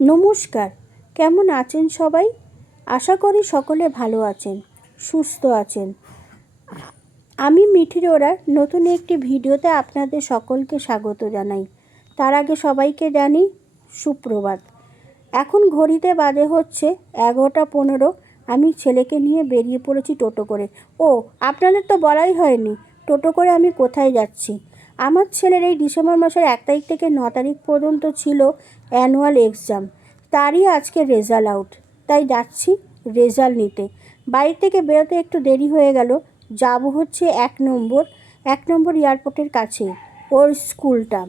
নমস্কার, কেমন আছেন সবাই? আশা করি সকলে ভালো আছেন, সুস্থ আছেন। আমি মিঠির ওরা নতুন একটি ভিডিওতে আপনাদের সকলকে স্বাগত জানাই। তার আগে সবাইকে জানি সুপ্রভাত। এখন ঘড়িতে বাজে হচ্ছে 11:15। আমি ছেলেকে নিয়ে বেরিয়ে পড়েছি টোটো করে। ও, আপনাদের তো বলাই হয়নি টোটো করে আমি কোথায় যাচ্ছি। আমার ছেলের এই ডিসেম্বর মাসের 1 তারিখ থেকে 9 তারিখ পর্যন্ত ছিল অ্যানুয়াল এক্সাম। তারই আজকে রেজাল্ট আউট, তাই যাচ্ছি রেজাল্ট নিতে। বাড়ি থেকে বেরোতে একটু দেরি হয়ে গেল। যাব হচ্ছে 1 নম্বর এয়ারপোর্টের কাছে, ওর স্কুলটা।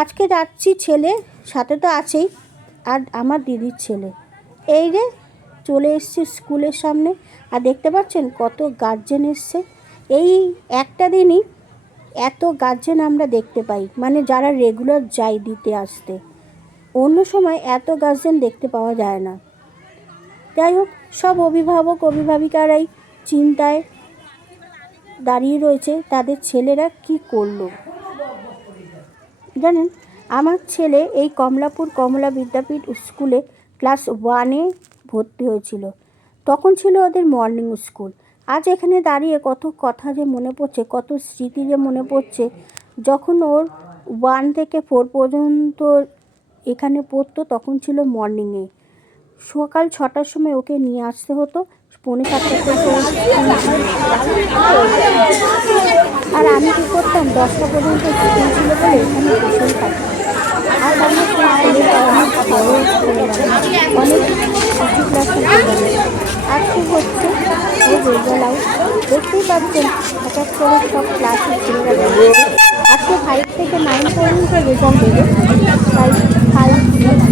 আজকে যাচ্ছি, ছেলে সাথে তো আছেই, আর আমার দিদির ছেলে। এই যে চলে এসছি স্কুলের সামনে, আর দেখতে পাচ্ছেন কত গার্জেন এসছে। এই একটা দিনই এত গার্জেন আমরা দেখতে পাই, মানে যারা রেগুলার যায় দিতে আসতে। অন্য সময় এত গার্জেন দেখতে পাওয়া যায় না। যাই হোক, সব অভিভাবক অভিভাবিকারাই চিন্তায় দাঁড়িয়ে রয়েছে তাদের ছেলেরা কি করলো। জানেন, আমার ছেলে এই কমলাপুর কমলা বিদ্যাপীঠ স্কুলে ক্লাস 1-এ ভর্তি হয়েছিল। তখন ছিল ওদের মর্নিং স্কুল। আজ এখানে দাঁড়িয়ে কত কথা যে মনে পড়ছে, কত স্মৃতি যে মনে পড়ছে। যখন ওর 1 থেকে 4 পর্যন্ত এখানে পড়তো, তখন ছিল মর্নিংয়ে। সকাল 6টার সময় ওকে নিয়ে আসতে হতো, 6:45 থেকে। আর আমি কী করতাম, 10টা পর্যন্ত স্কুল ছিল বলে এখানে বসেই থাকতাম। আর আমার ছেলেটা অনেক বড় হয়ে গেল, অনেক উঁচু ক্লাসে চলে গেল। আজকে হচ্ছে ওর রেজাল্ট আউট। দেখতেই পাচ্ছেন এক এক করে সব ক্লাসে ছেলেরা বেরোচ্ছে। আজকে 5 থেকে 9 পর্যন্ত রেজাল্ট দেবে। 5, 6,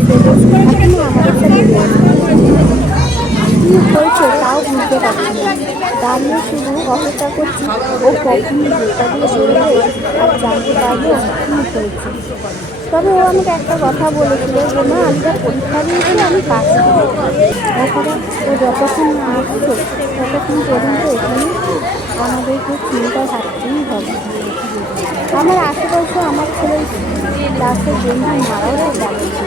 7 এখনও আমাদের সাথে কী হয়েছে তাও বুঝতে পারছি না। দাঁড়িয়ে শুধু অপেক্ষা করছি ও কখন বইটা দিয়ে বেরোবে আর জানতে পারবো কী হয়েছে। তবে ও আমাকে একটা কথা বলেছিল যে মা, আমি যা পরীক্ষা দিয়েছি আমি পাস করব। তাছাড়া ও যতক্ষণ না আসছে ততক্ষণ পর্যন্ত এখানে আমাদেরকে চিন্তায় থাকতেই হবে। আমার আশেপাশে আমার ছেলের ক্লাসের বন্ধু মারাও যাচ্ছে।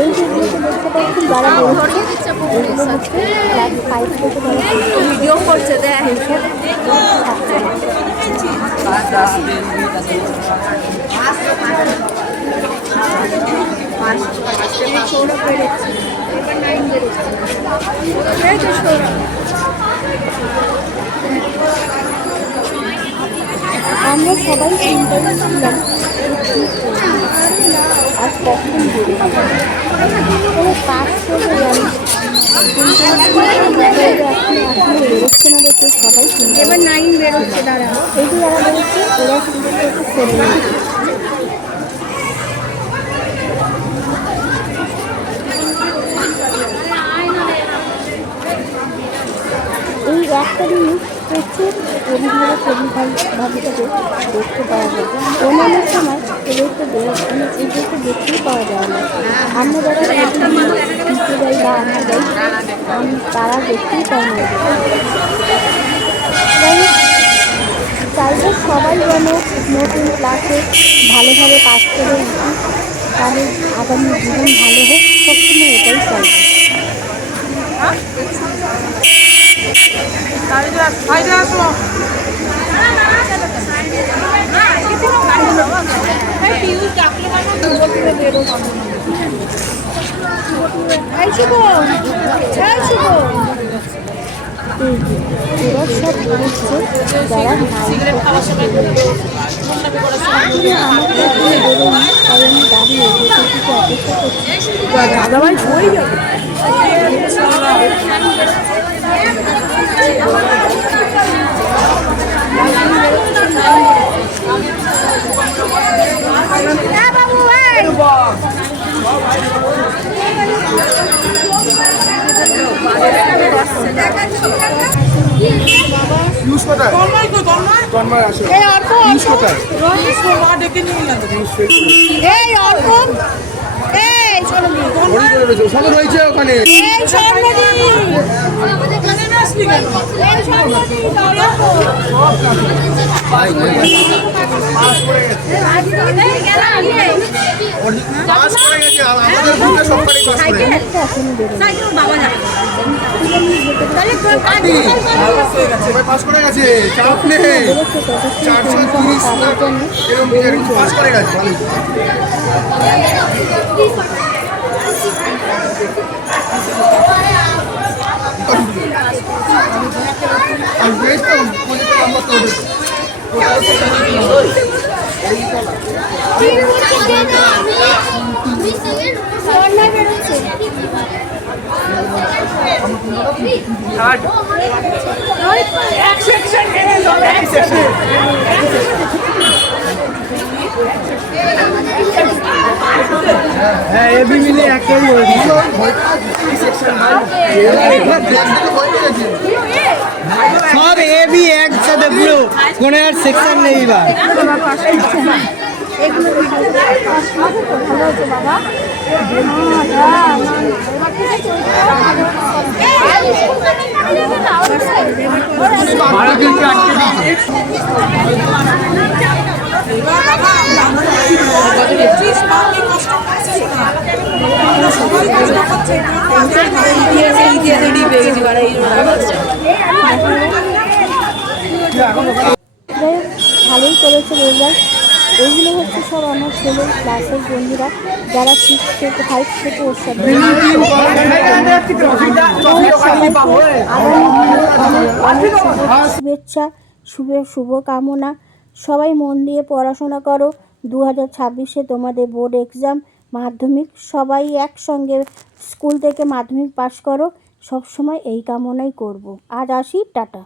এই যেগুলোকে দেখতে পাচ্ছি যারা বলছে এগুলো হচ্ছে ক্লাস 5 থেকে যারা ভিডিও করছে আমরা সবাই চিন্তায় ছিলাম আর কখন বেরোবে পাস করবে জানি, বেরোচ্ছে না দেখে সবাই চিন্তা। এবার 9 বেরোচ্ছে, দাঁড়া এই যে যারা বেরোচ্ছে ওরা কিন্তু একটু করে নিচ্ছে। এই একটা জিনিস প্রচুর অভিভাবক অভিভাবিকাদের দেখতে পাওয়া যায়। অন্যান্য সময় এদেরকে দেখতেই পাওয়া যায় না। আমরা যারা দিতে যাই বা আমরা যাই, তারা দেখতেই পাই না। যাই হোক, চাইলে সবাই যেন নতুন ক্লাসে ভালোভাবে পাস করে উঠি, তাদের আগামী জীবন ভালো হোক, সবসময় এটাই চাইব। এরা সব বেরোচ্ছে যারা আমাকে বেরোই, তাই আমি দাঁড়িয়ে কিছু অপেক্ষা করছি। দাদাভাই হয়ে যাবে। পাস করে গেছে পাস করে গেছে আর আমাদের গ্রুপে সবাই পাস করে গেছে সবাই পাস করে গেছে চাপ নেই 430 এরকম পাস করে গেছে আর বেশ তো পজিটিভ নাম্বার তো হ্যাঁ এবি মিলে একই সব এবি একসাথে পুরো কোনো আর সেকশন নেই বা ভালোই করেছে রেজাল্ট। এইগুলো হচ্ছে সব আমার ছেলের ক্লাসের বন্ধুরা যারা 6 থেকে 5 থেকে ওর সাথে শুভেচ্ছা শুভকামনা। সবাই মন দিয়ে পড়াশোনা করো। 2026-এ তোমাদের বোর্ড এক্সাম, মাধ্যমিক, সবাই একসঙ্গে স্কুল থেকে মাধ্যমিক পাশ করো। সবসময় এই কামনাই করব। আজ আসি, টাটা।